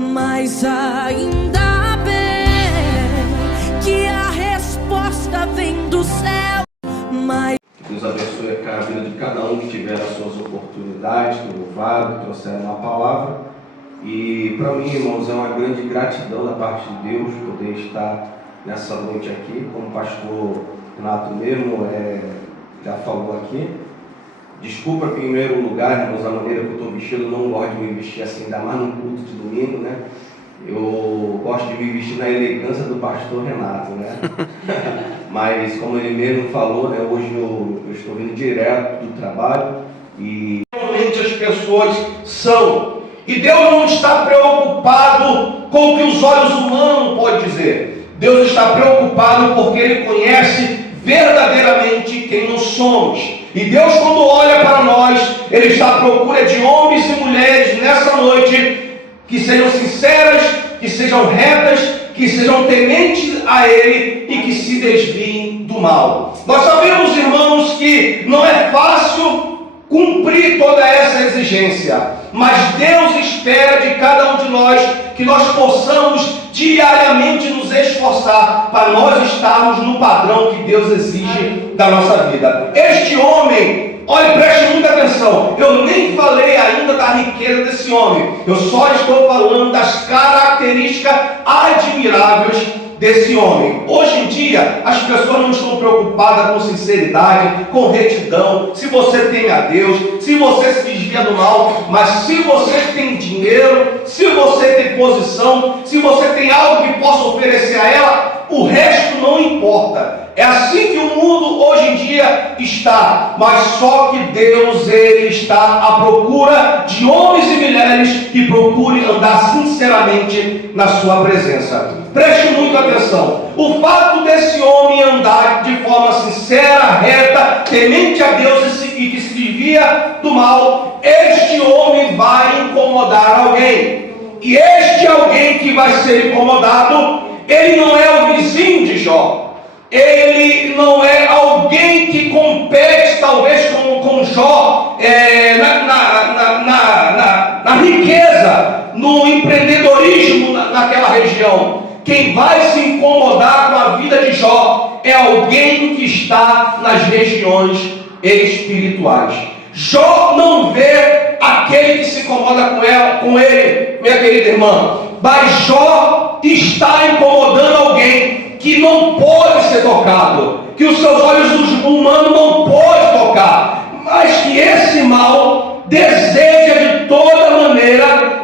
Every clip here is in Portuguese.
mas ainda bem que a resposta vem do céu. Mas que Deus abençoe a vida de cada um que tiver as suas oportunidades, que louvaram, que trouxeram uma palavra. E para mim, irmãos, é uma grande gratidão da parte de Deus poder estar nessa noite aqui, como o pastor Renato mesmo já falou aqui. Desculpa, em primeiro lugar, irmãos, a maneira que eu estou vestido. Eu não gosto de me vestir assim, ainda mais no culto de domingo, né? Eu gosto de me vestir na elegância do pastor Renato, né? Mas, como ele mesmo falou, né, hoje eu estou vindo direto do trabalho e realmente as pessoas são. E Deus não está preocupado com o que os olhos humanos podem dizer. Deus está preocupado porque Ele conhece verdadeiramente quem nós somos. E Deus, quando olha para nós, Ele está à procura de homens e mulheres nessa noite que sejam sinceras, que sejam retas, que sejam tementes a Ele e que se desviem do mal. Nós sabemos, irmãos, que não é fácil cumprir toda essa exigência, mas Deus espera de cada um de nós que nós possamos diariamente nos esforçar para nós estarmos no padrão que Deus exige da nossa vida. Este homem, olhe, preste muita atenção, eu nem falei ainda da riqueza desse homem, eu só estou falando das características admiráveis desse homem. Hoje em dia, as pessoas não estão preocupadas com sinceridade, com retidão, se você teme a Deus, se você se desvia do mal, mas se você tem dinheiro, se você tem posição, se você tem algo que possa oferecer a ela, o resto não importa. É assim que o mundo hoje em dia está, mas só que Deus, Ele está à procura de homens e mulheres que procurem andar sinceramente na sua presença. Preste muita atenção. O fato desse homem andar de forma sincera, reta, temente a Deus e que se desvia do mal, este homem vai incomodar alguém. E este alguém que vai ser incomodado, ele não é o vizinho de Jó. Ele não é alguém que compete talvez com Jó na riqueza, no empreendedorismo naquela região. Quem vai se incomodar com a vida de Jó é alguém que está nas regiões espirituais. Jó não vê aquele que se incomoda com ele, minha querida irmã, mas Jó está incomodando alguém que não pode ser tocado, que os seus olhos humanos não podem tocar, mas que esse mal deseja de toda maneira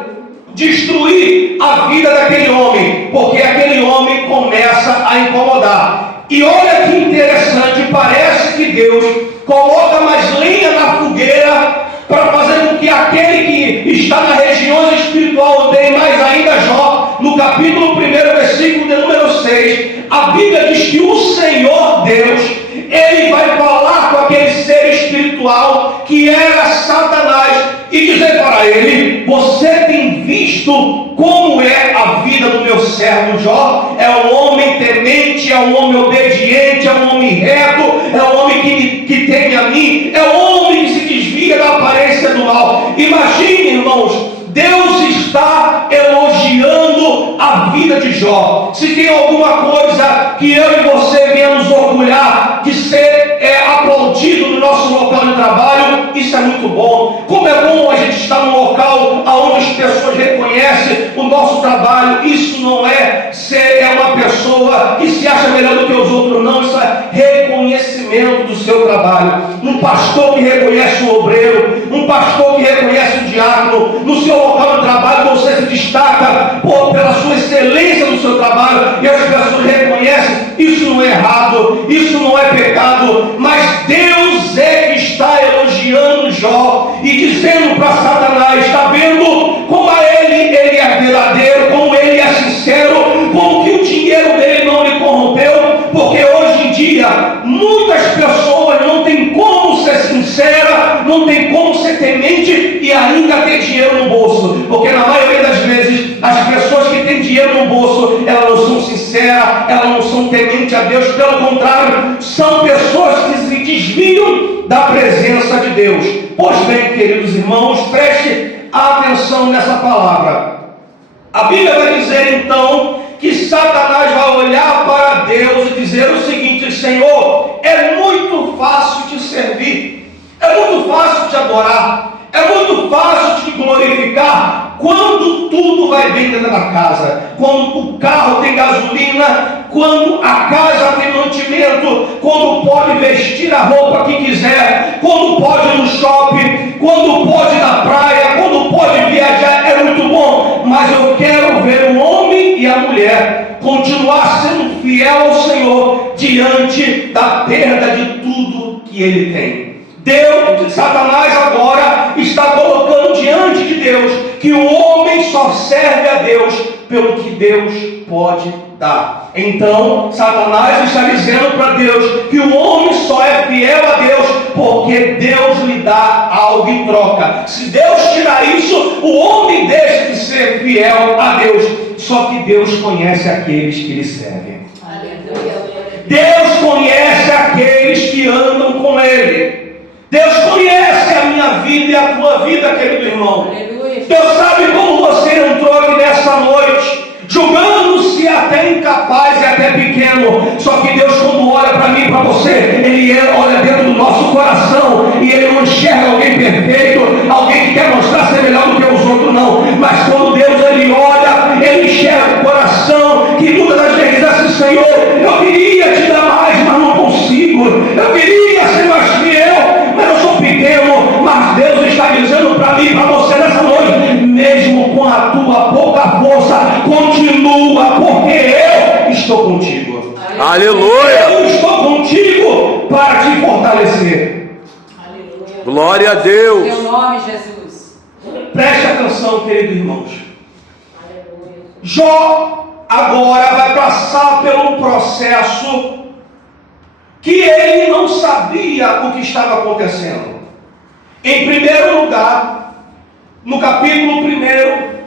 destruir a vida daquele homem, porque aquele homem começa a incomodar. E olha que interessante, parece que Deus coloca mais lenha na fogueira para fazer com que aquele que está na região espiritual odeie mais ainda Jó. No capítulo 1, versículo de número 6, a Bíblia diz que o Senhor Deus, Ele vai falar com aquele ser espiritual que era Satanás e dizer para ele: você tem visto como é a vida do meu servo Jó? É um homem temente, é um homem obediente, é um homem reto, é um homem que teme a mim, é um homem que se desvia da aparência do mal. Imagine, irmãos, Deus está elogiando a vida de Jó. Se tem alguma coisa que eu e você venhamos orgulhar de ser aplaudido no nosso local de trabalho, isso é muito bom. Como é bom a gente estar num local onde as pessoas reconhecem o nosso trabalho. Isso não é ser uma pessoa que se acha melhor do que os outros, não. Isso é reconhecimento do seu trabalho. Um pastor que reconhece o obreiro, um pastor que reconhece o diácono, no seu local de trabalho você se destaca pela sua excelência no seu trabalho e as pessoas reconhecem. Isso não é errado, isso não é pecado, mas Deus é que está elogiando Jó e dizendo para Satanás: está vendo como ele é verdadeiro, como ele é sincero, como que o dinheiro dele não lhe corrompeu? Porque hoje em dia muitas pessoas não têm como ser sincera, não tem como ser temente e ainda ter dinheiro no bolso, porque na maioria das vezes as pessoas que têm dinheiro no bolso, elas não são sinceras, elas não são tementes a Deus, pelo contrário, são pessoas que se desviam da presença de Deus. Pois bem, queridos irmãos, preste atenção nessa palavra. A Bíblia vai dizer então que Satanás vai olhar para Deus e dizer o seguinte: Senhor, é muito fácil te servir, é muito fácil te adorar, é muito fácil te glorificar quando tudo vai bem dentro da casa, quando o carro tem gasolina, quando a casa tem mantimento, quando pode vestir a roupa que quiser, quando pode ir no shopping, quando pode ir na praia, quando pode viajar, é muito bom. Mas eu quero ver o homem e a mulher continuar sendo fiel ao Senhor diante da perda de tudo que ele tem. Deus, Satanás agora está colocando diante de Deus que o homem só serve a Deus pelo que Deus pode dar. Então, Satanás está dizendo para Deus que o homem só é fiel a Deus porque Deus lhe dá algo em troca. Se Deus tirar isso, o homem deixa de ser fiel a Deus. Só que Deus conhece aqueles que lhe servem. Deus conhece aqueles que andam com Ele. Deus conhece a minha vida e a tua vida, querido irmão. Aleluia. Deus sabe como você entrou aqui nessa noite, julgando-se até incapaz e até pequeno. Só que Deus, quando olha para mim e para você, Ele olha dentro do nosso coração e Ele não enxerga alguém perfeito, alguém que quer mostrar ser melhor do que os outros, não. Mas quando Deus Ele olha, Ele enxerga o coração, que muitas das vezes diz assim: Senhor, eu queria te dar mais, mas não consigo. Eu queria ser mais fiel, mas eu sou pequeno. Mas Deus está dizendo para mim e para você nessa noite: mesmo com a tua pouca força, continua, porque eu estou contigo. Aleluia! Eu estou contigo para te fortalecer. Aleluia. Glória a Deus. Em teu nome, Jesus. Preste atenção, queridos irmãos. Aleluia. Jó agora vai passar por um processo que ele não sabia o que estava acontecendo. Em primeiro lugar, no capítulo 1,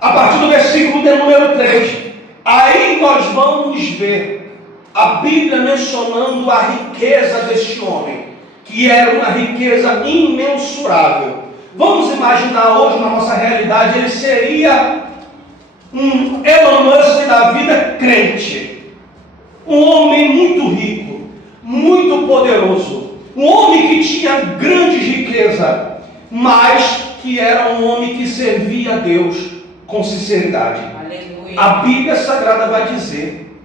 a partir do versículo de número 3, aí nós vamos ver a Bíblia mencionando a riqueza deste homem, que era uma riqueza imensurável. Vamos imaginar hoje, na nossa realidade, ele seria um Elon Musk da vida crente, um homem muito rico, muito poderoso, um homem que tinha grande riqueza, mas que era um homem que servia a Deus com sinceridade. Aleluia. A Bíblia Sagrada vai dizer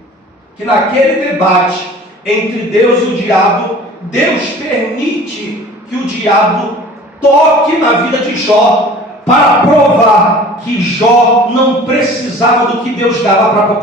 que naquele debate entre Deus e o diabo, Deus permite que o diabo toque na vida de Jó para provar que Jó não precisava do que Deus dava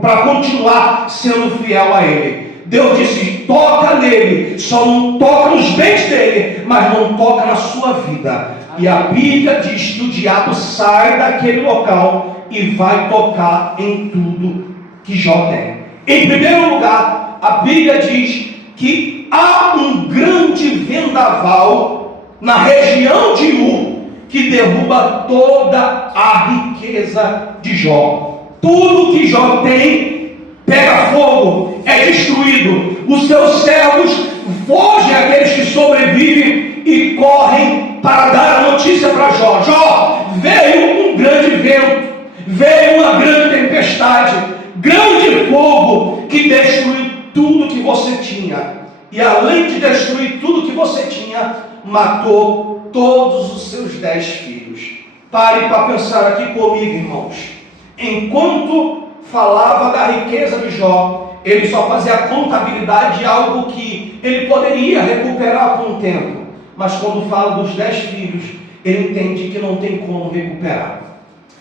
para continuar sendo fiel a Ele. Deus disse: toca nele, só não toca nos bens dele, mas não toca na sua vida. E a Bíblia diz que o diabo sai daquele local e vai tocar em tudo que Jó tem. Em primeiro lugar, a Bíblia diz que há um grande vendaval na região de Ur que derruba toda a riqueza de Jó. Tudo que Jó tem pega fogo, é destruído. Os seus servos fogem, aqueles que sobrevivem, e correm para dar a notícia para Jó: Jó, veio um grande vento, veio uma grande tempestade, grande fogo que destruiu tudo que você tinha. E além de destruir tudo que você tinha, matou todos os seus 10 filhos. Pare para pensar aqui comigo, irmãos. Enquanto falava da riqueza de Jó, ele só fazia a contabilidade de algo que ele poderia recuperar com o tempo. Mas quando fala dos 10 filhos, ele entende que não tem como recuperar.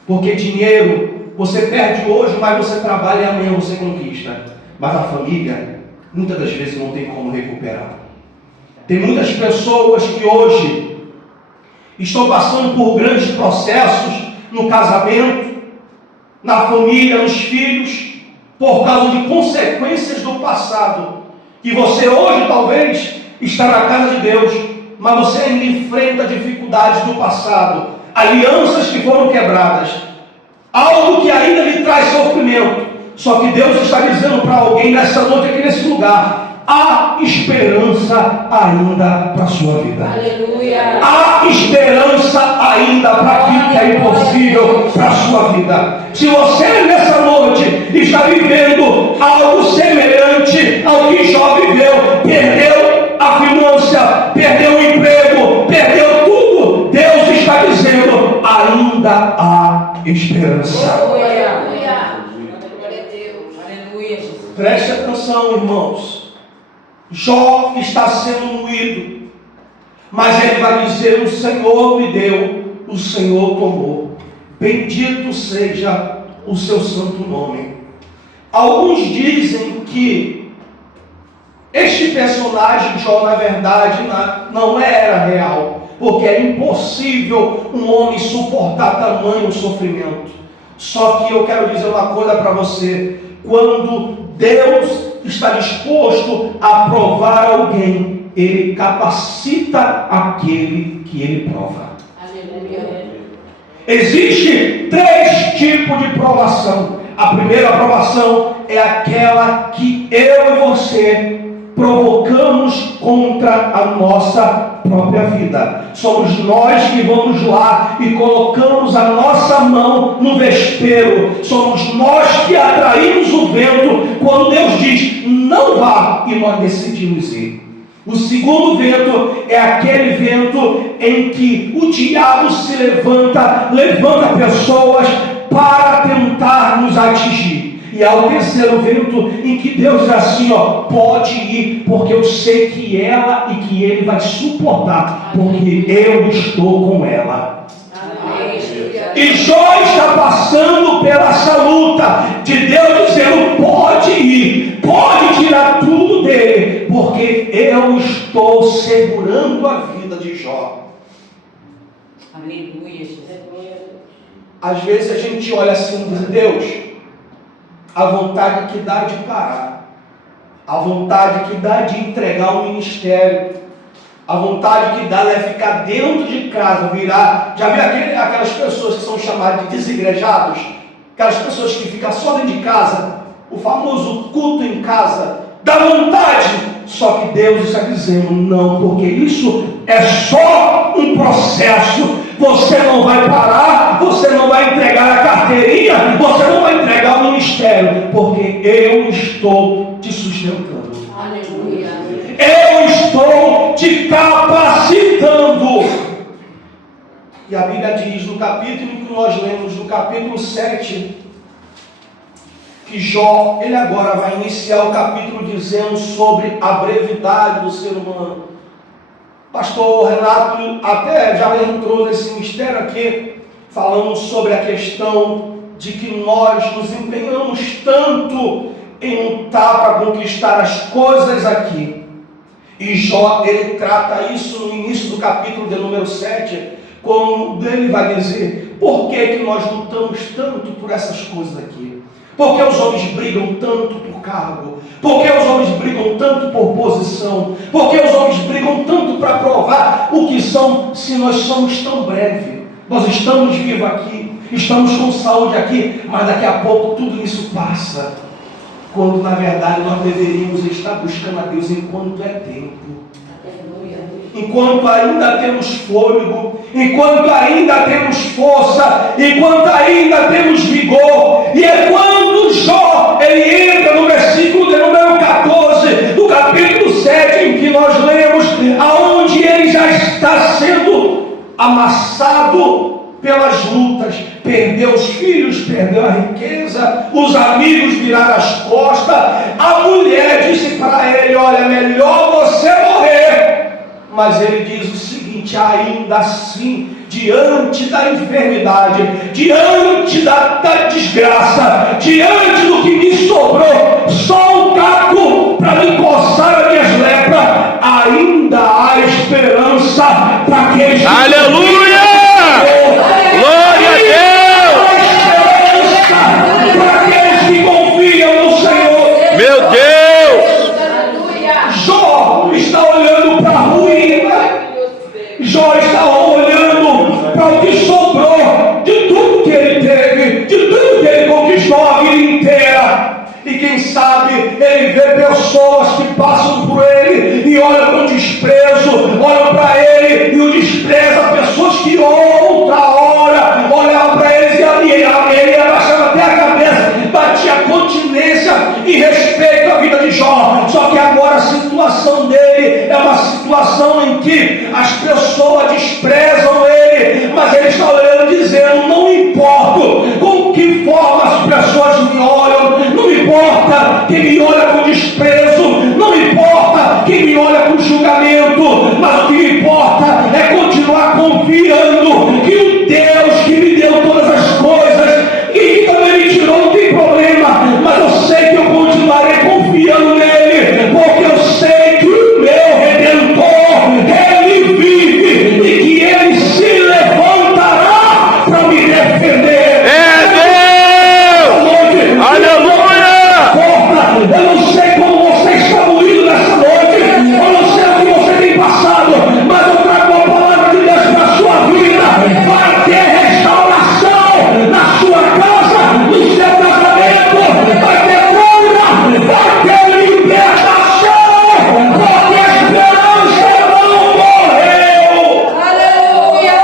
Porque dinheiro você perde hoje, mas você trabalha e amanhã você conquista. Mas a família, muitas das vezes, não tem como recuperar. Tem muitas pessoas que hoje estão passando por grandes processos no casamento, na família, nos filhos, por causa de consequências do passado. Que você hoje talvez está na casa de Deus, mas você ainda enfrenta dificuldades do passado, alianças que foram quebradas, algo que ainda lhe traz sofrimento. Só que Deus está dizendo para alguém nessa noite aqui nesse lugar, há esperança ainda para a sua vida. Aleluia. Há esperança ainda para aquilo que é impossível para a sua vida. Se você nessa noite está vivendo algo semelhante ao que Jó viveu, perdeu a finança, perdeu o emprego, perdeu tudo, Deus está dizendo, ainda há esperança. Aleluia. Glória a Deus. Aleluia, Jesus. Preste atenção, irmãos. Jó está sendo moído, mas ele vai dizer, o Senhor me deu, o Senhor tomou. Bendito seja o seu santo nome. Alguns dizem que este personagem Jó, na verdade, não era real, porque é impossível um homem suportar tamanho sofrimento. Só que eu quero dizer uma coisa para você: quando Deus está disposto a provar alguém, Ele capacita aquele que Ele prova. Aleluia. Existe 3 tipos de provação. A primeira provação é aquela que eu e você provocamos contra a nossa própria vida. Somos nós que vamos lá e colocamos a nossa mão no vespeiro. Somos nós que atraímos o vento quando Deus diz, não vá, e nós decidimos ir. O segundo vento é aquele vento em que o diabo se levanta pessoas para tentar nos atingir. E há o terceiro vento em que Deus diz assim, pode ir, porque eu sei que ela e que ele vai suportar, porque eu estou com ela. E Jó está passando pela essa luta de Deus dizendo, pode ir, pode tirar tudo dele, porque eu estou segurando a vida de Jó. Aleluia, Jesus. Às vezes a gente olha assim e diz, Deus, a vontade que dá de parar, a vontade que dá de entregar o ministério, a vontade que dá é ficar dentro de casa, virar. Já viu aquelas pessoas que são chamadas de desigrejados? Aquelas pessoas que ficam só dentro de casa, o famoso culto em casa, dá vontade. Só que Deus está dizendo, não, porque isso é só um processo. Você não vai parar, você não vai entregar a carteirinha, você não vai entregar o ministério, porque eu estou te sustentando. Aleluia. Eu estou te capacitando. E a Bíblia diz no capítulo que nós lemos, no capítulo 7, que Jó, ele agora vai iniciar o capítulo dizendo sobre a brevidade do ser humano. Pastor Renato até já entrou nesse mistério aqui, falando sobre a questão de que nós nos empenhamos tanto em lutar para conquistar as coisas aqui. E Jó, ele trata isso no início do capítulo de número 7, quando ele vai dizer, por que nós lutamos tanto por essas coisas aqui? Por que os homens brigam tanto por cargo? Por que os homens brigam tanto por posição? Por que os homens brigam tanto para provar o que são, se nós somos tão breves? Nós estamos vivos aqui, estamos com saúde aqui, mas daqui a pouco tudo isso passa. Quando na verdade nós deveríamos estar buscando a Deus enquanto é tempo. Enquanto ainda temos fôlego, enquanto ainda temos força, enquanto ainda temos vigor. E é quando Jó, ele entra no versículo de número 14, do capítulo 7, em que nós lemos, aonde ele já está sendo amassado pelas lutas, perdeu os filhos, perdeu a riqueza, os amigos viraram as costas, a mulher disse para ele, olha, é melhor você morrer. Mas ele diz o seguinte, ainda assim, diante da enfermidade, diante da desgraça, diante do que me sobrou, só um caco para me coçar as minhas lepras, ainda há esperança para aqueles. Aleluia! Glória a Deus! Há esperança para aqueles que confiam no Senhor. Meu Deus! Jó está olhando para a ruína. Jó está olhando para o que sobrou de tudo que ele teve, de tudo que ele conquistou a vida inteira. E quem sabe ele vê pessoas que passam que as pessoas desprezam ele, mas ele está olhando e dizendo: não importa com que forma as pessoas me olham, não importa quem me olha com desprezo, não importa quem me olha com julgamento, mas o que me importa é continuar confiando que o Deus que me deu todas as coisas e que também me tirou, não tem problema, mas eu sei que eu continuarei confiando nele, porque eu sei que o meu Redentor, ele vive e que ele se levantará para me defender. É Deus! Aleluia! Eu não sei como você está moído nessa noite, eu não sei o que você tem passado, mas eu trago a palavra de Deus para a sua vida. Vai ter restauração na sua casa, no seu casamento, vai ter cura, vai ter libertação, porque a esperança não morreu. Aleluia!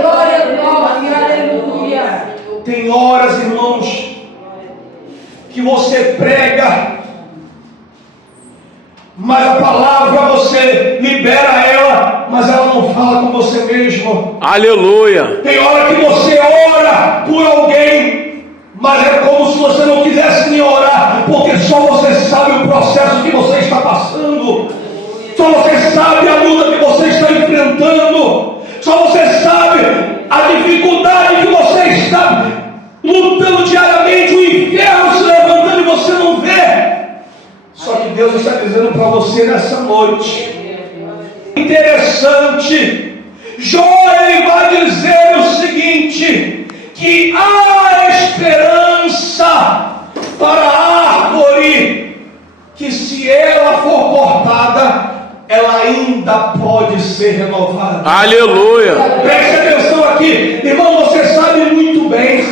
Glória, aleluia! Tem horas, irmãos, que você prega, mas a palavra você libera ela, mas ela não fala com você mesmo. Aleluia! Tem hora que você ora por alguém, mas é como se você não quisesse nem orar, porque só você sabe o processo que você está passando, só você sabe a luta que você está enfrentando, só você sabe a dificuldade que você está lutando diariamente, o inferno se levantando e você não vê. Só que Deus está dizendo para você nessa noite, interessante, Jó ele vai dizer o seguinte, que há esperança para a árvore, que se ela for cortada, ela ainda pode ser renovada. Aleluia! Preste atenção aqui, irmão, você sabe muito bem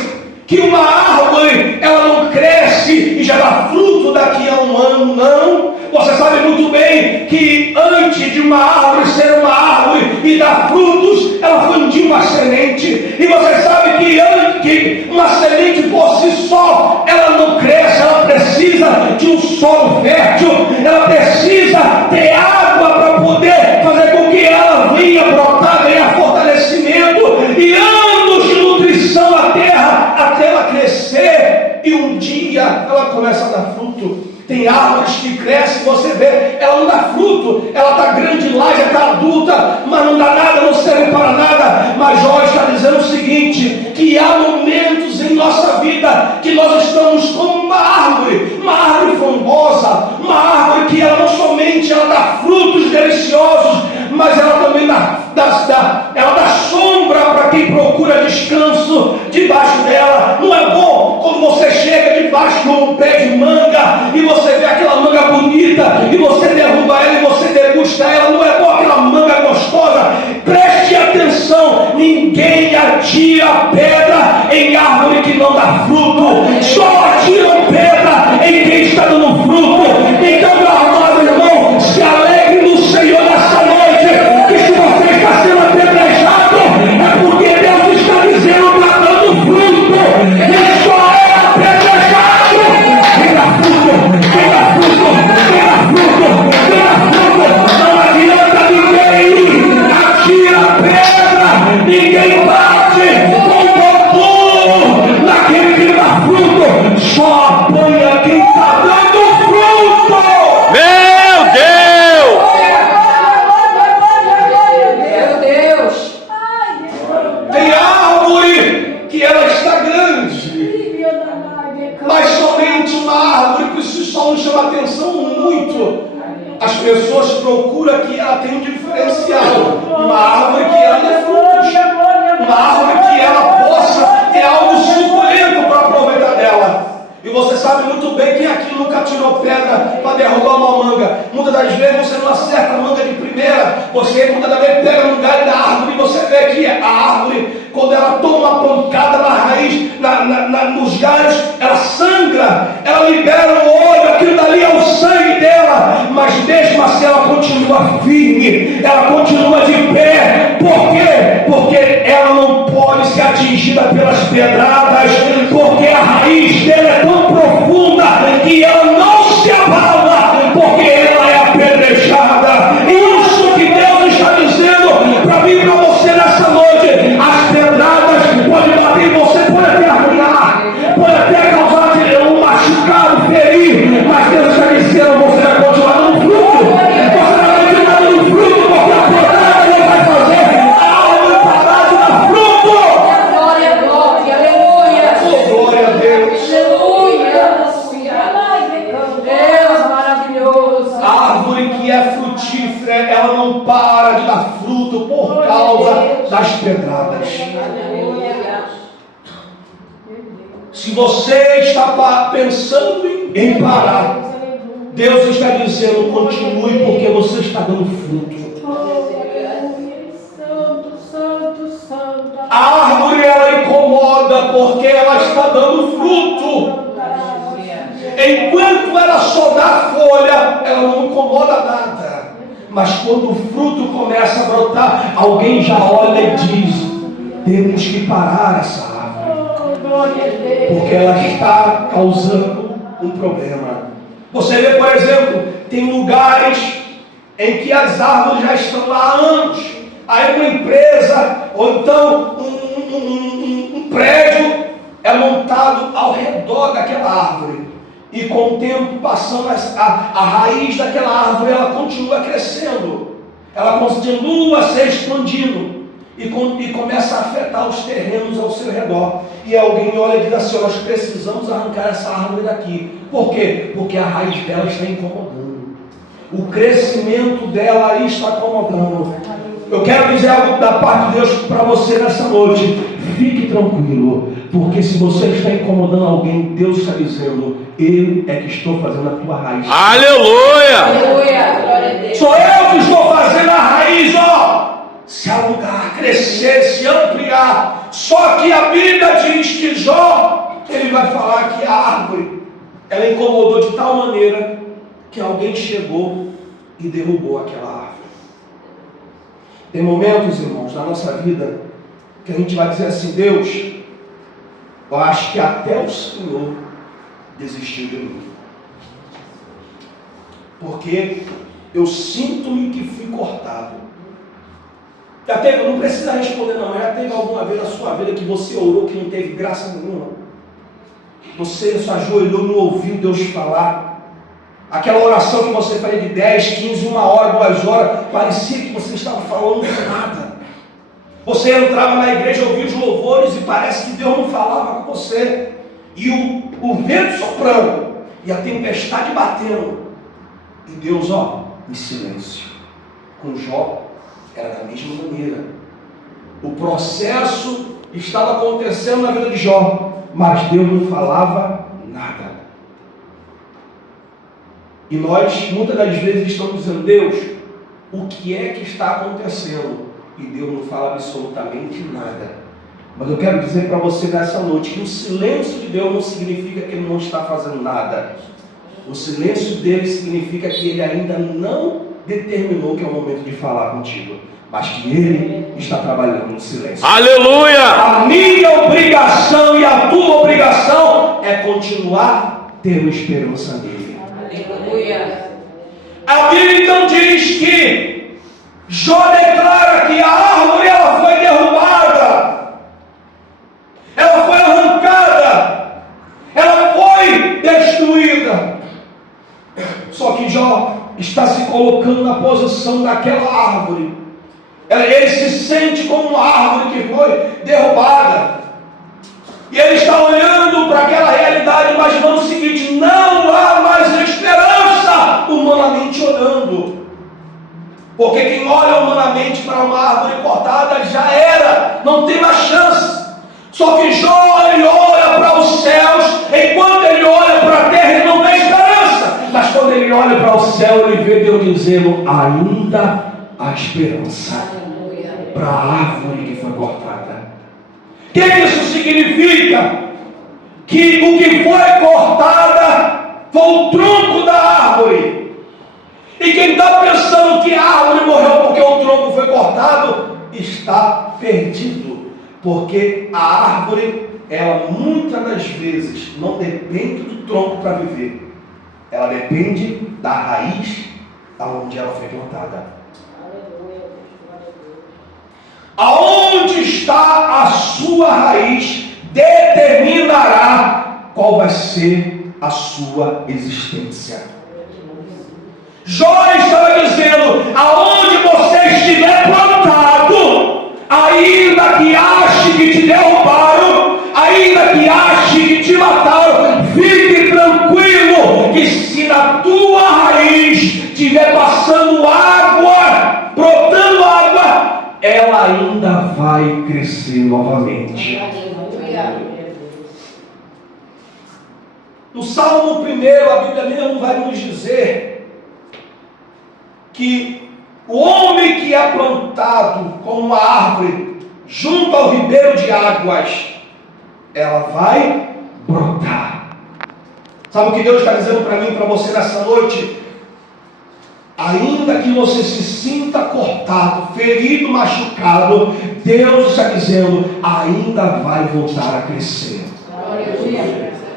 que uma árvore, ela não cresce e já dá fruto daqui a um ano, não. Você sabe muito bem que antes de uma árvore ser uma árvore e dar frutos, ela foi um dia uma semente. E você sabe que antes que uma semente por si só, ela não cresce, ela precisa de um solo fértil, ela precisa ter água para poder fazer com que ela venha brotar, venha fortalecimento e anos de nutrição à terra, até ela crescer e um dia ela começa a dar fruto. Tem árvores que crescem, você vê, ela não dá fruto, ela está grande lá, já está adulta, mas não dá nada, não serve para nada. Mas Jó está dizendo o seguinte, que há momentos em nossa vida que nós estamos como uma árvore frondosa, uma árvore que ela não somente ela dá frutos deliciosos, mas ela também dá sombra para quem procura descanso debaixo dela. Não é bom quando você chega debaixo de um pé de manga e você vê aquela manga bonita e você derruba ela e você degusta ela. Não é bom aquela manga gostosa. Preste atenção, ninguém atira pedra em árvore que não dá fruto, só atiram pedra em quem está dando fruto. Então, meu amado irmão, se alegre no Senhor nessa noite, que se você está sendo apedrejado, é porque Deus está dizendo, está dando fruto, e só é apedrejado quem dá fruto, quem dá fruto, quem dá fruto, quem dá fruto. Não adianta ninguém atira pedra, ninguém bate com bambu naquele que dá fruto, só apanha quem está dando fruto. Meu Deus! Meu Deus! Tem árvore que ela está grande, mas somente uma árvore por si só não chama atenção muito. As pessoas procuram que ela tenha um diferencial, uma árvore que ela dê frutos, uma árvore que ela possa ter algo suculento para aproveitar dela. E você sabe muito bem que aqui nunca tirou pedra para derrubar uma manga. Muitas das vezes você não acerta a manga de primeira, você muitas das vezes pega no galho da árvore e você vê que a árvore, quando ela toma uma pancada na raiz, nos galhos, ela sangra, ela libera o óleo, aquilo dali é o sangue dela, mas mesmo assim ela continua firme, ela continua de pé. Por quê? Porque ela não pode ser atingida pelas pedradas, porque a raiz dela é tão profunda que ela não se abala, porque ela é apedrejada. Se você está pensando em parar, Deus está dizendo, continue, porque você está dando fruto. A árvore, ela incomoda porque ela está dando fruto. Enquanto ela só dá folha, ela não incomoda nada. Mas quando o fruto começa a brotar, alguém já olha e diz, temos que parar essa árvore, porque ela está causando um problema. Você vê, por exemplo, tem lugares em que as árvores já estão lá há anos. Aí uma empresa, ou então um prédio é montado ao redor daquela árvore. E com o tempo passando, a raiz daquela árvore, ela continua crescendo. Ela continua se expandindo. E começa a afetar os terrenos ao seu redor. E alguém olha e diz assim, nós precisamos arrancar essa árvore daqui. Por quê? Porque a raiz dela está incomodando. O crescimento dela aí está incomodando. Eu quero dizer algo da parte de Deus para você nessa noite. Fique tranquilo, porque se você está incomodando alguém, Deus está dizendo, eu é que estou fazendo a tua raiz. Aleluia! Aleluia! Glória a Deus. Sou eu que estou fazendo a raiz, se alugar, crescer, se ampliar. Só que a Bíblia diz que Jó, ele vai falar que a árvore, ela incomodou de tal maneira que alguém chegou e derrubou aquela árvore. Tem momentos, irmãos, na nossa vida que a gente vai dizer assim, Deus, eu acho que até o Senhor desistiu de mim. Porque eu sinto-me que fui cortado. Já teve, não precisa responder não, mas já teve alguma vez na sua vida que você orou que não teve graça nenhuma? Você se ajoelhou e não ouviu Deus falar? Aquela oração que você faria de 10, 15, 1 hora, 2 horas, parecia que você estava falando nada. Você entrava na igreja, ouvia os louvores e parece que Deus não falava com você. E o vento soprando, e a tempestade batendo. E Deus, em silêncio. Com Jó, era da mesma maneira. O processo estava acontecendo na vida de Jó, mas Deus não falava nada. E nós, muitas das vezes, estamos dizendo, Deus, o que é que está acontecendo? E Deus não fala absolutamente nada. Mas eu quero dizer para você nessa noite que o silêncio de Deus não significa que Ele não está fazendo nada. O silêncio dele significa que Ele ainda não determinou que é o momento de falar contigo, mas que Ele está trabalhando no silêncio. Aleluia! A minha obrigação e a tua obrigação é continuar tendo esperança nele. Aleluia. A Bíblia então diz que Jó declara que a árvore ela foi derrubada, ela foi arrancada, ela foi destruída. Só que Jó está se colocando na posição daquela árvore. Ele se sente como uma árvore que foi derrubada. E ele está olhando para aquela realidade, imaginando o seguinte: não há mais esperança, humanamente olhando. Porque quem olha humanamente para uma árvore cortada já era, não tem mais chance. Só que Jó, ele olha para os céus, enquanto ele olha para a terra, ele não tem esperança. Mas quando ele olha para o céu, ele vê Deus dizendo: ainda há esperança para a árvore que foi cortada. O que isso significa? Que o que foi cortada foi o tronco da árvore. E quem está pensando que a árvore morreu porque o tronco foi cortado, está perdido. Porque a árvore, ela muitas das vezes não depende do tronco para viver. Ela depende da raiz aonde ela foi plantada. Aonde está a sua raiz determinará qual vai ser a sua existência. Jó estava dizendo: aonde você estiver plantado, ainda que ache que te derrubaram, ainda que ache que te mataram, fique tranquilo que se na tua raiz estiver passando água, brotando água, ela ainda vai crescer novamente. No Salmo 1, a Bíblia mesmo vai nos dizer que o homem que é plantado como uma árvore junto ao ribeiro de águas, ela vai brotar. Sabe o que Deus está dizendo para mim e para você nessa noite? Ainda que você se sinta cortado, ferido, machucado, Deus está dizendo, ainda vai voltar a crescer.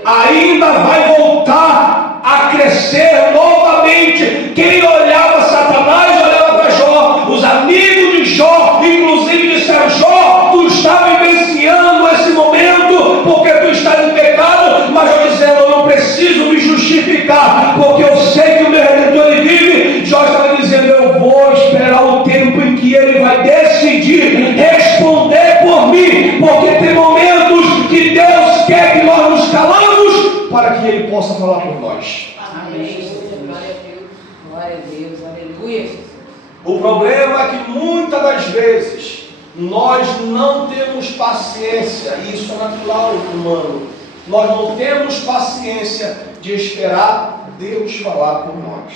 Ainda vai voltar a crescer novamente. Quem olhava Satanás, olhava para Jó. Os amigos de Jó, inclusive, disseram: Jó, tu está vivenciando esse momento porque tu está em pecado. Mas Jó dizendo: eu não preciso me justificar, porque eu sei que o meu Redentor ele vive. Jó estava dizendo: eu vou esperar o tempo em que ele vai decidir responder por mim, porque tem momentos que Deus quer que nós nos calamos para que ele possa falar por nós. Amém. Glória a Deus. Glória a Deus. Aleluia. O problema é que muitas das vezes nós não temos paciência, e isso é natural humano. Nós não temos paciência de esperar Deus falar por nós,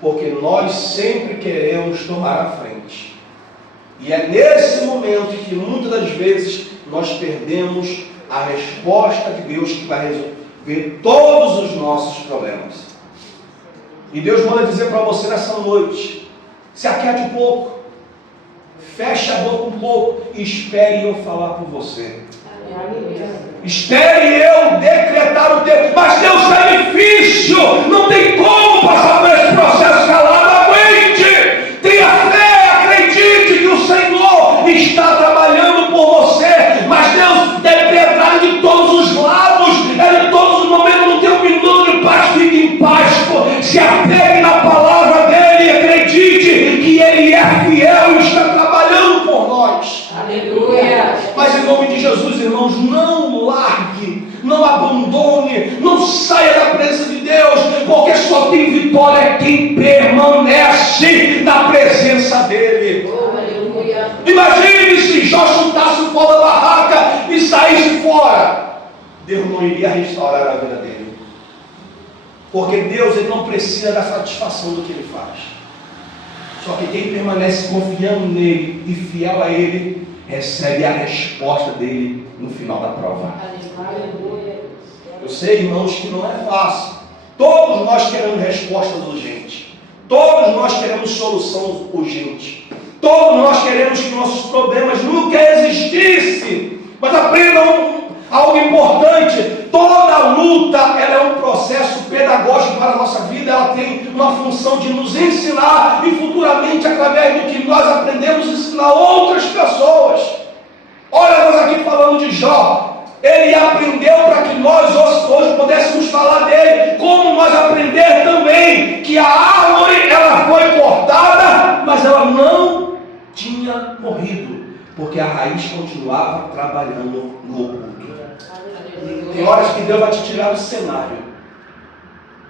porque nós sempre queremos tomar a frente. E é nesse momento que muitas das vezes nós perdemos a resposta de Deus que vai resolver todos os nossos problemas. E Deus manda dizer para você nessa noite: se aquiete um pouco, feche a boca um pouco e espere eu falar por você. Espere eu decretar o tempo. Mas Deus, está difícil, não tem como passar por esse processo calado. Aguente, tenha fé, acredite que o Senhor está trabalhando por você. Mas Deus deve entrar de todos os lados, em todos os momentos. Não tem um minuto de paz, fique em paz. Se apegue na palavra dele e acredite que ele é fiel e está trabalhando por nós. Aleluia. Mas em nome de Jesus, irmãos, não largue, não abandone, não saia da presença de Deus, porque só tem vitória quem permanece na presença dele. Aleluia. Imagine se Jó chutasse o pau da barraca e saísse fora. Deus não iria restaurar a vida dele, porque Deus ele não precisa da satisfação do que ele faz. Só que quem permanece confiando nele e fiel a ele, recebe a resposta dele no final da prova. Eu sei, irmãos, que não é fácil. Todos nós queremos respostas urgentes. Todos nós queremos solução urgente. Todos nós queremos que nossos problemas nunca existissem. Mas aprendam algo importante: toda luta ela é um processo pedagógico para a nossa vida. Ela tem uma função de nos ensinar e futuramente, através do que nós aprendemos, ensinar outras pessoas. Olha, nós aqui falando de Jó. Ele aprendeu para que nós hoje pudéssemos falar dele, como nós aprender também que a árvore ela foi cortada, mas ela não tinha morrido, porque a raiz continuava trabalhando no oculto. Tem horas que Deus vai te tirar do cenário,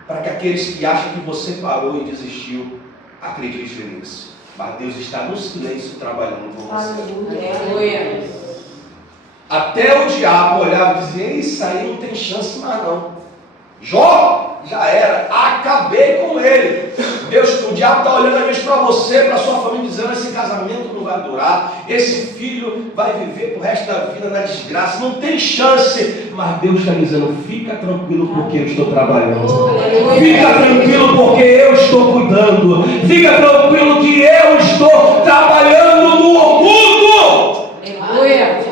para que aqueles que acham que você parou e desistiu, acreditem nisso. Mas Deus está no silêncio trabalhando com você. Aleluia. Até o diabo olhava e dizia: isso aí não tem chance mais não. Jó, já era, acabei com ele. Deus, o diabo está olhando às vezes para você, para sua família, dizendo: esse casamento não vai durar, esse filho vai viver pro resto da vida na desgraça, não tem chance. Mas Deus está dizendo: fica tranquilo porque eu estou trabalhando. Fica tranquilo porque eu estou cuidando. Fica tranquilo que eu estou trabalhando no oculto. Aleluia.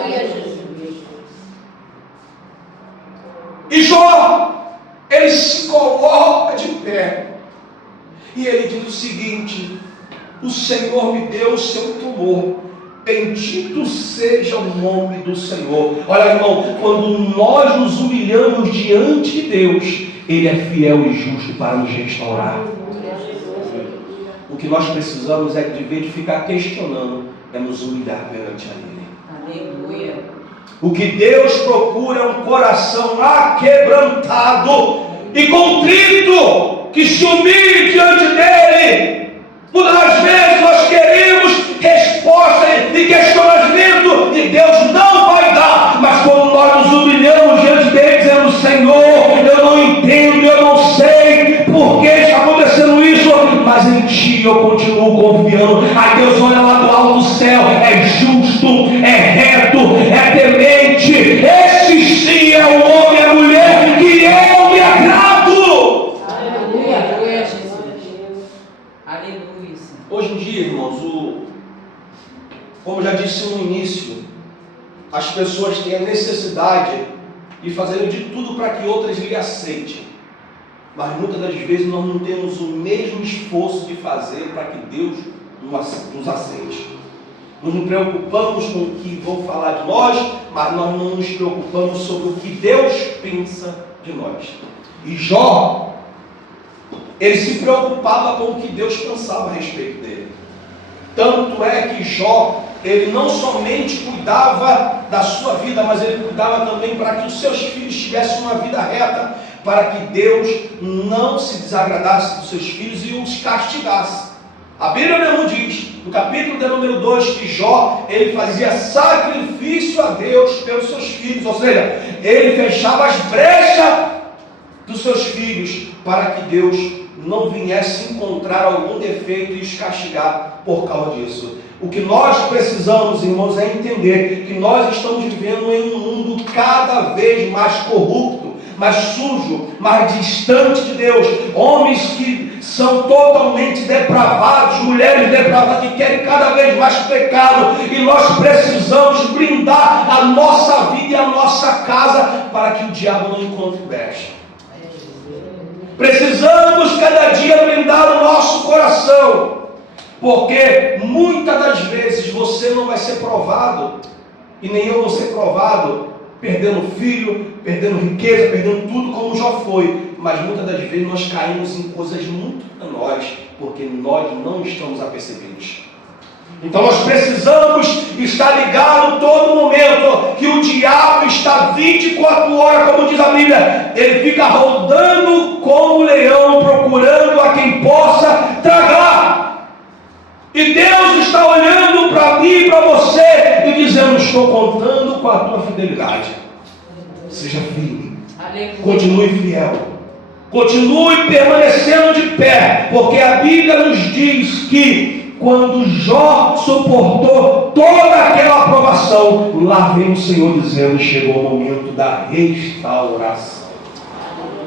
E Jó, ele se coloca de pé e ele diz o seguinte: o Senhor me deu o seu tumor, bendito seja o nome do Senhor. Olha, irmão, quando nós nos humilhamos diante de Deus, ele é fiel e justo para nos restaurar. O que nós precisamos é de vez de ficar questionando, é nos humilhar perante a ele. Aleluia. O que Deus procura é um coração aquebrantado e contrito, que se humilhe diante dele. Muitas das vezes nós queremos resposta e questionamento e Deus não vai dar, mas quando nós nos humilhamos diante dele, dizendo: Senhor, entendo, eu não sei por que está acontecendo isso, mas em Ti eu continuo confiando. Aí Deus olha lá do alto do céu, é justo, é reto, é temente. Esse sim é o homem e a mulher que eu me agrado. Aleluia, Jesus. Aleluia, Senhor. Hoje em dia, irmãos, como já disse no início, as pessoas têm a necessidade de fazer de tudo para que outras lhe aceitem. Mas muitas das vezes nós não temos o mesmo esforço de fazer para que Deus nos aceite. Nós nos preocupamos com o que vão falar de nós, mas nós não nos preocupamos sobre o que Deus pensa de nós. E Jó, ele se preocupava com o que Deus pensava a respeito dele. Tanto é que Jó, ele não somente cuidava da sua vida, mas ele cuidava também para que os seus filhos tivessem uma vida reta, para que Deus não se desagradasse dos seus filhos e os castigasse. A Bíblia mesmo diz, no capítulo de número 2, que Jó, ele fazia sacrifício a Deus pelos seus filhos, ou seja, ele fechava as brechas dos seus filhos, para que Deus não viesse encontrar algum defeito e os castigar por causa disso. O que nós precisamos, irmãos, é entender que nós estamos vivendo em um mundo cada vez mais corrupto, mais sujo, mais distante de Deus. Homens que são totalmente depravados, mulheres depravadas que querem cada vez mais pecado. E nós precisamos blindar a nossa vida e a nossa casa para que o diabo não encontre brecha. Precisamos cada dia blindar o nosso coração, porque muitas das vezes você não vai ser provado, e nem eu vou ser provado, perdendo filho, perdendo riqueza, perdendo tudo como já foi. Mas muitas das vezes nós caímos em coisas muito menores, porque nós não estamos apercebidos. Então nós precisamos estar ligados todo momento, que o diabo está 24 horas, como diz a Bíblia, ele fica rodando como um leão, procurando a quem possa tragar. E Deus está olhando para mim e para você e dizendo: estou contando com a tua fidelidade. Seja firme, continue fiel, continue permanecendo de pé, porque a Bíblia nos diz que quando Jó suportou toda aquela provação, lá vem o Senhor dizendo: chegou o momento da restauração.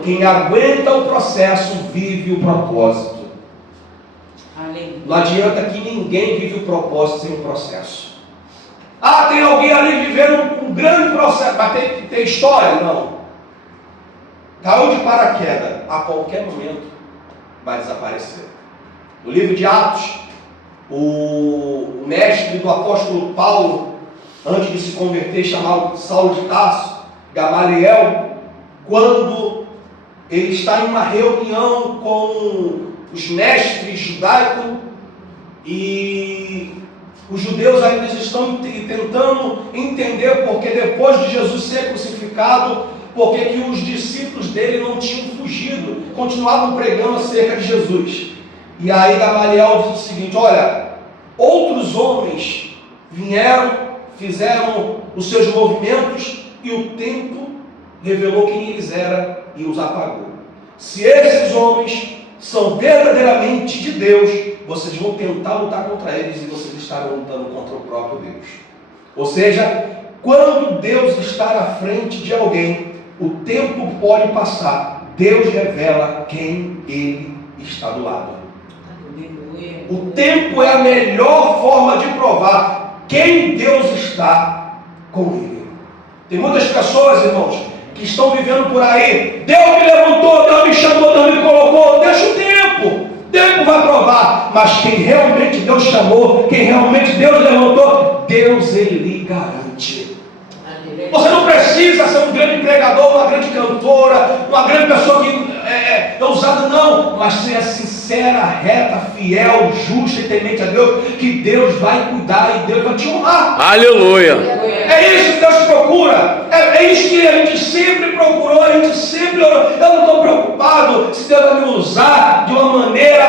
Quem aguenta o processo vive o propósito. Não adianta que ninguém vive o propósito sem o processo. Ah, tem alguém ali vivendo um grande processo, mas tem história? Não. Caiu de paraquedas, a qualquer momento vai desaparecer. No livro de Atos, o mestre do apóstolo Paulo, antes de se converter, chamado Saulo de Tarso, Gamaliel, quando ele está em uma reunião com os mestres judaicos, e os judeus ainda estão tentando entender porque depois de Jesus ser crucificado, porque que os discípulos dele não tinham fugido, continuavam pregando acerca de Jesus. E aí Gamaliel diz o seguinte: olha, outros homens vieram, fizeram os seus movimentos, e o tempo revelou quem eles eram e os apagou. Se esses homens são verdadeiramente de Deus, vocês vão tentar lutar contra eles e vocês estarão lutando contra o próprio Deus. Ou seja, quando Deus está à frente de alguém, o tempo pode passar, Deus revela quem Ele está do lado. O tempo é a melhor forma de provar quem Deus está com ele. Tem muitas pessoas, irmãos, que estão vivendo por aí: Deus me levantou, Deus me chamou, Deus me colocou. Deixa o tempo vai provar. Mas quem realmente Deus chamou, quem realmente Deus levantou, Deus ele lhe garante. Você não precisa ser um grande pregador, uma grande cantora, uma grande pessoa que é ousada, não, mas ser sincera, reta, fiel, justa e temente a Deus, que Deus vai cuidar e Deus vai te honrar. Aleluia. É isso que Deus procura, é isso que a gente sempre procurou, a gente sempre orou. Eu não estou preocupado se Deus vai me usar de uma maneira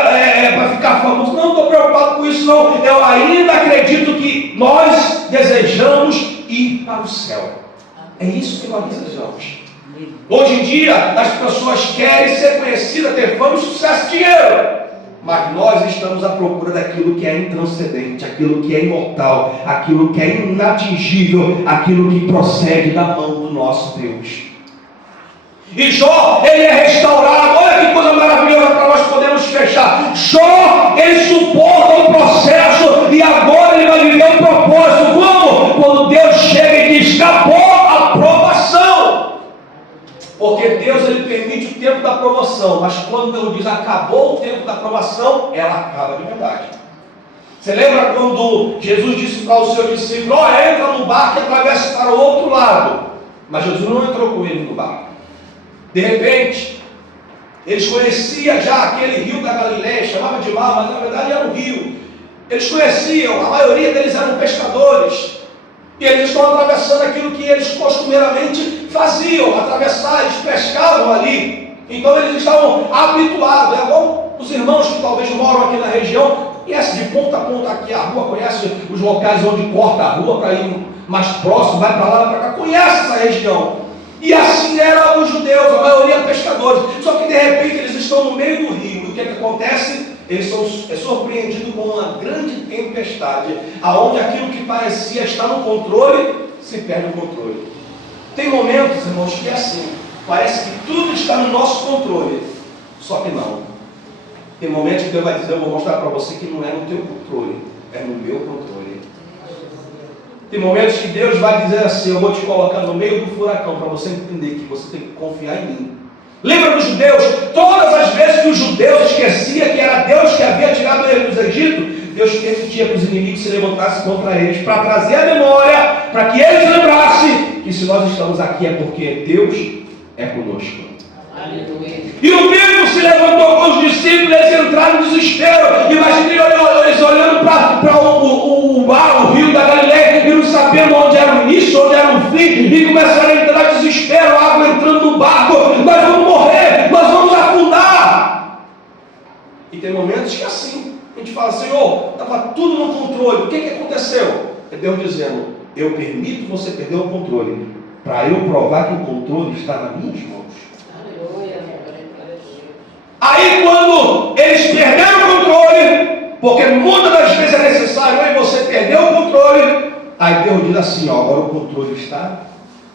para ficar famoso, não estou preocupado com isso não. Eu ainda acredito que nós desejamos ir para o céu. É isso que nós desejamos. Hoje em dia, as pessoas querem ser conhecidas, ter fama, sucesso e dinheiro. Mas nós estamos à procura daquilo que é intranscendente, aquilo que é imortal, aquilo que é inatingível, aquilo que procede da mão do nosso Deus. E Jó, ele é restaurado. Olha que coisa maravilhosa para nós podermos fechar. Jó, ele suporta o processo e agora ele vai viver o propósito. Como? Quando Deus chega e diz: acabou a provação. Porque Deus, ele permite o tempo da provação, mas quando Deus diz acabou o tempo da provação, ela acaba de verdade. Você lembra quando Jesus disse para o seu discípulo: olha, entra no barco e atravessa para o outro lado. Mas Jesus não entrou com ele no barco. De repente, eles conheciam já aquele rio da Galileia, chamava de mar, mas na verdade era um rio. Eles conheciam, a maioria deles eram pescadores. E eles estão atravessando aquilo que eles costumeiramente faziam, atravessar, eles pescavam ali. Então eles estavam habituados. É igual os irmãos que talvez moram aqui na região, conhecem de ponta a ponta aqui a rua, conhecem os locais onde corta a rua para ir mais próximo, vai para lá, vai para cá, conhece essa região. E assim eram os judeus, a maioria pescadores. Só que de repente eles estão no meio do rio. E o que acontece? Eles são surpreendidos com uma grande tempestade, aonde aquilo que parecia estar no controle, se perde o controle. Tem momentos, irmãos, que é assim. Parece que tudo está no nosso controle. Só que não. Tem momentos que Deus vai dizer: eu vou mostrar para você que não é no teu controle, é no meu controle. Tem momentos que Deus vai dizer assim: eu vou te colocar no meio do furacão, para você entender que você tem que confiar em mim. Lembra dos judeus? Todas as vezes que os judeus esqueciam que era Deus que havia tirado eles do Egito, Deus permitia que os inimigos se levantassem contra eles, para trazer a memória, para que eles lembrassem que se nós estamos aqui é porque Deus é conosco. Aleluia. E o mesmo se levantou com os discípulos, eles entraram em desespero. Imagine eles olhando para o mar, o rio da Galileia, e não sabendo onde era o início, onde era o fim, e começaram a entrar em desespero, a água entrando no barco: nós vamos morrer, nós vamos afundar. E tem momentos que é assim, a gente fala: Senhor, estava tudo no controle, o que aconteceu? É Deus dizendo: eu permito você perder o controle, para eu provar que o controle está nas minhas mãos. Aí quando eles perderam o controle, porque muitas das vezes é necessário aí você perder o controle, aí Deus diz assim: ó, agora o controle está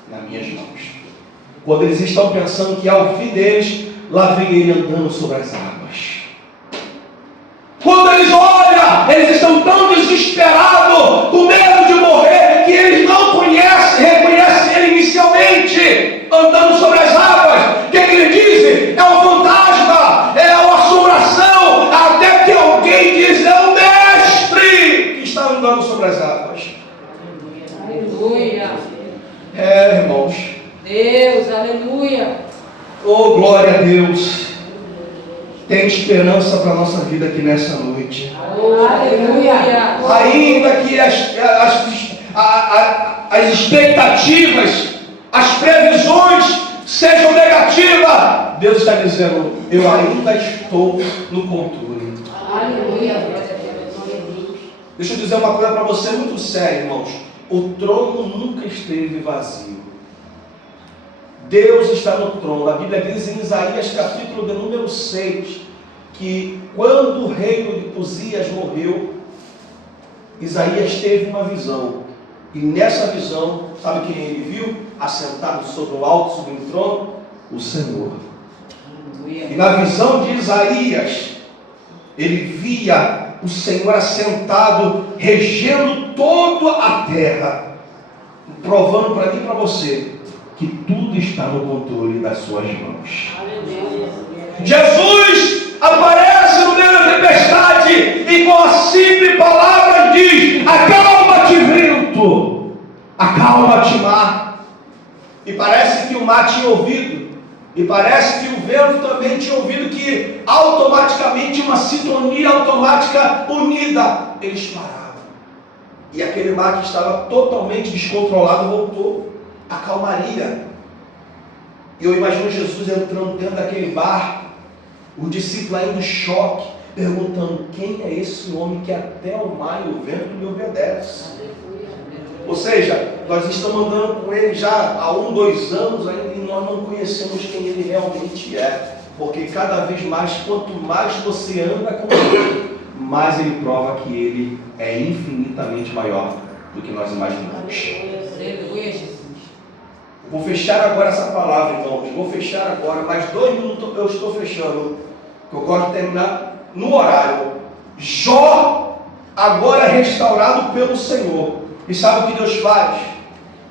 nas minhas mãos. Quando eles estão pensando que é o fim deles, lá vem ele andando sobre as águas. Quando eles olham, eles estão tão desesperados, com medo de morrer, que eles não reconhecem ele inicialmente, andando sobre as águas. O que ele diz? É um fantasma, é uma assombração, até que alguém diz: é o mestre que está andando sobre as águas. Aleluia. É, irmãos. Deus, aleluia. Oh, glória a Deus. Tem esperança para a nossa vida aqui nessa noite. Aleluia. Ainda que as expectativas, as previsões sejam negativas, Deus está dizendo: eu ainda estou no controle. Aleluia. Deixa eu dizer uma coisa para você muito séria, irmãos. O trono nunca esteve vazio. Deus está no trono. A Bíblia diz em Isaías capítulo de número 6, que quando o reino de Uzias morreu, Isaías teve uma visão. E nessa visão, sabe quem ele viu? Assentado sobre o alto, sobre o trono? O Senhor. E na visão de Isaías, ele via o Senhor assentado, regendo toda a terra, provando para mim e para você que tudo está no controle das suas mãos. Jesus aparece no meio da tempestade e com a simples palavra diz: acalma-te, vento, acalma-te, mar. E parece que o mar tinha ouvido, e parece que o vento também tinha ouvido, que automaticamente, uma sintonia automática unida, eles pararam. E aquele mar que estava totalmente descontrolado voltou a calmaria. E eu imagino Jesus entrando dentro daquele barco, o discípulo ainda em choque, perguntando: quem é esse homem que até o mar e o vento me obedecem? Ou seja, nós estamos andando com ele já há 1, 2 anos ainda e nós não conhecemos quem ele realmente é. Porque cada vez mais, quanto mais você anda com ele, mais ele prova que ele é infinitamente maior do que nós imaginamos. Aleluia, Jesus. Vou fechar agora essa palavra, irmãos. Vou fechar agora, mais 2 minutos eu estou fechando. Que eu gosto de terminar no horário. Jó, agora restaurado pelo Senhor. E sabe o que Deus faz?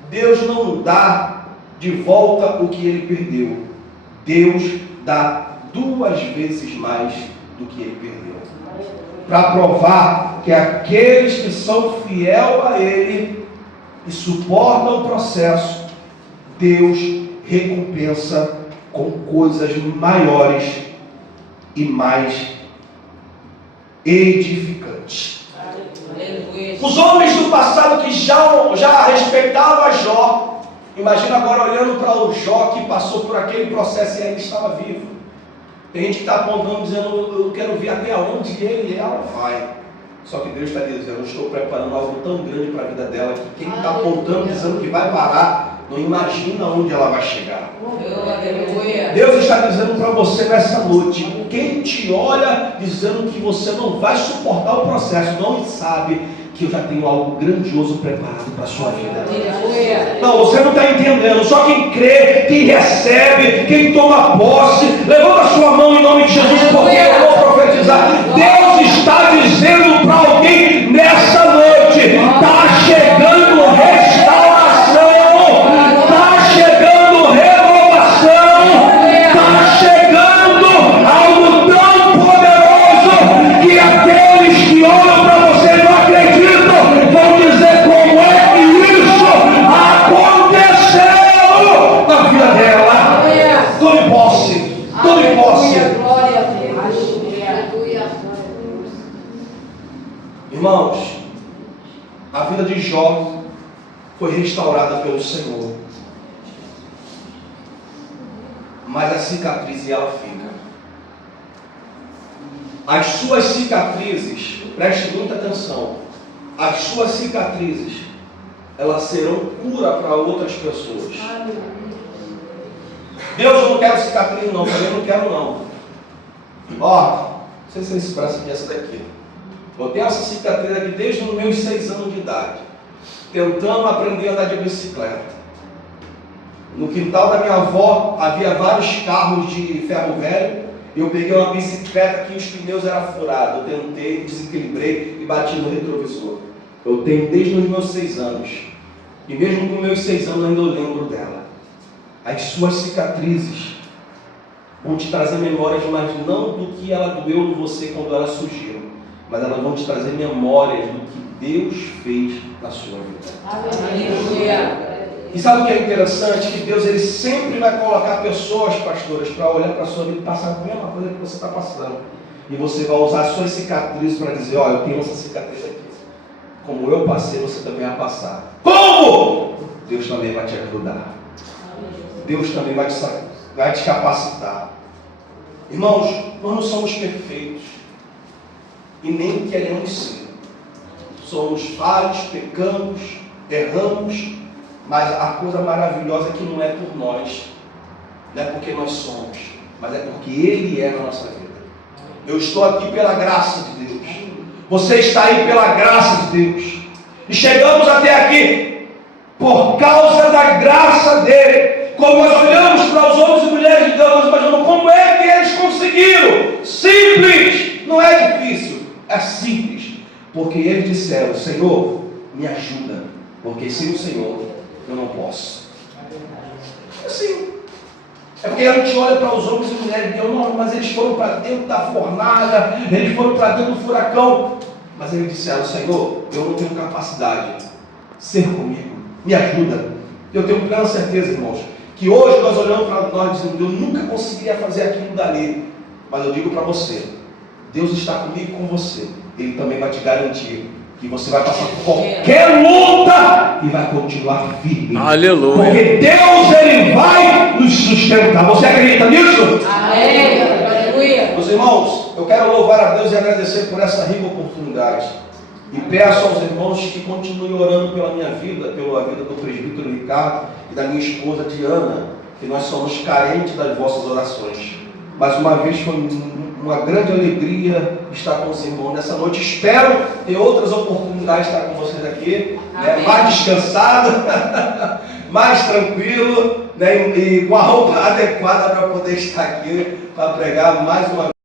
Deus não dá de volta o que ele perdeu. Deus dá 2 vezes mais do que ele perdeu. Para provar que aqueles que são fiel a ele e suportam o processo, Deus recompensa com coisas maiores e mais edificantes. Aleluia. Os homens do passado que já respeitavam a Jó, imagina agora olhando para o Jó que passou por aquele processo e ainda estava vivo. Tem gente que está apontando dizendo, eu quero ver até onde ele e ela vai. Só que Deus está dizendo, eu estou preparando algo tão grande para a vida dela que quem está apontando dizendo que vai parar, não imagina onde ela vai chegar. Aleluia. Deus está dizendo para você nessa noite, quem te olha dizendo que você não vai suportar o processo, não sabe que eu já tenho algo grandioso preparado para a sua vida. Aleluia. Não, você não está entendendo. Só quem crê, quem recebe, quem toma posse, levanta a sua mão em nome de Jesus, porque eu vou profetizar. Deus está dizendo para alguém nessa noite, está chegando restauração, está chegando renovação, está chegando algo tão poderoso que aqueles que olham para você não acreditam, vão dizer como é que isso aconteceu na vida dela. Tome posse, tome posse. Glória a Deus. Irmãos, a vida de Jó foi restaurada pelo Senhor, mas a cicatriz ela fica. As suas cicatrizes, preste muita atenção, as suas cicatrizes, elas serão cura para outras pessoas. Deus, eu não quero cicatriz não, também não quero não. Ó, não sei se você se parece essa daqui. Eu tenho essa cicatriz aqui desde os meus 6 anos de idade, tentando aprender a andar de bicicleta. No quintal da minha avó havia vários carros de ferro velho. Eu peguei uma bicicleta que os pneus eram furados. Eu tentei, desequilibrei e bati no retrovisor. Eu tenho desde os meus 6 anos. E mesmo com meus 6 anos ainda eu lembro dela. As suas cicatrizes vão te trazer memórias, mas não do que ela doeu em você quando ela surgiu, mas elas vão te trazer memórias do que Deus fez na sua vida. Aleluia. E sabe o que é interessante? Que Deus ele sempre vai colocar pessoas, pastoras, para olhar para a sua vida e passar a mesma coisa que você está passando. E você vai usar as suas cicatrizes para dizer, ó, eu tenho essa cicatriz aqui. Como eu passei, você também vai passar. Como? Deus também vai te ajudar. Deus também vai te capacitar. Irmãos, nós não somos perfeitos. E nem queremos ser. Somos falhos, pecamos, erramos. Mas a coisa maravilhosa é que não é por nós, não é porque nós somos, mas é porque Ele é na nossa vida. Eu estou aqui pela graça de Deus, você está aí pela graça de Deus, e chegamos até aqui por causa da graça dEle. Como nós olhamos para os homens e mulheres de Deus, nós imaginamos como é que eles conseguiram. Simples, não é difícil, é simples, porque eles disseram, Senhor, me ajuda, porque sem o Senhor eu não posso. Assim. É porque a gente olha para os homens e mulheres de Deus, não, mas eles foram para dentro da fornalha, eles foram para dentro do furacão. Mas eles disseram, Senhor, eu não tenho capacidade. Ser comigo, me ajuda. Eu tenho plena certeza, irmãos, que hoje nós olhamos para nós dizendo, eu nunca conseguiria fazer aquilo dali. Mas eu digo para você, Deus está comigo e com você. Ele também vai te garantir que você vai passar por qualquer luta e vai continuar firme. Aleluia. Porque Deus, Ele vai nos sustentar. Você acredita nisso? Amém. Aleluia. Meus irmãos, eu quero louvar a Deus e agradecer por essa rica oportunidade. E peço aos irmãos que continuem orando pela minha vida, pela vida do presbítero Ricardo e da minha esposa Diana, que nós somos carentes das vossas orações. Mais uma vez foi uma grande alegria estar com os irmãos nessa noite. Espero ter outras oportunidades de estar com vocês aqui, né, mais descansado, mais tranquilo, né, e com a roupa adequada para poder estar aqui para pregar mais uma vez.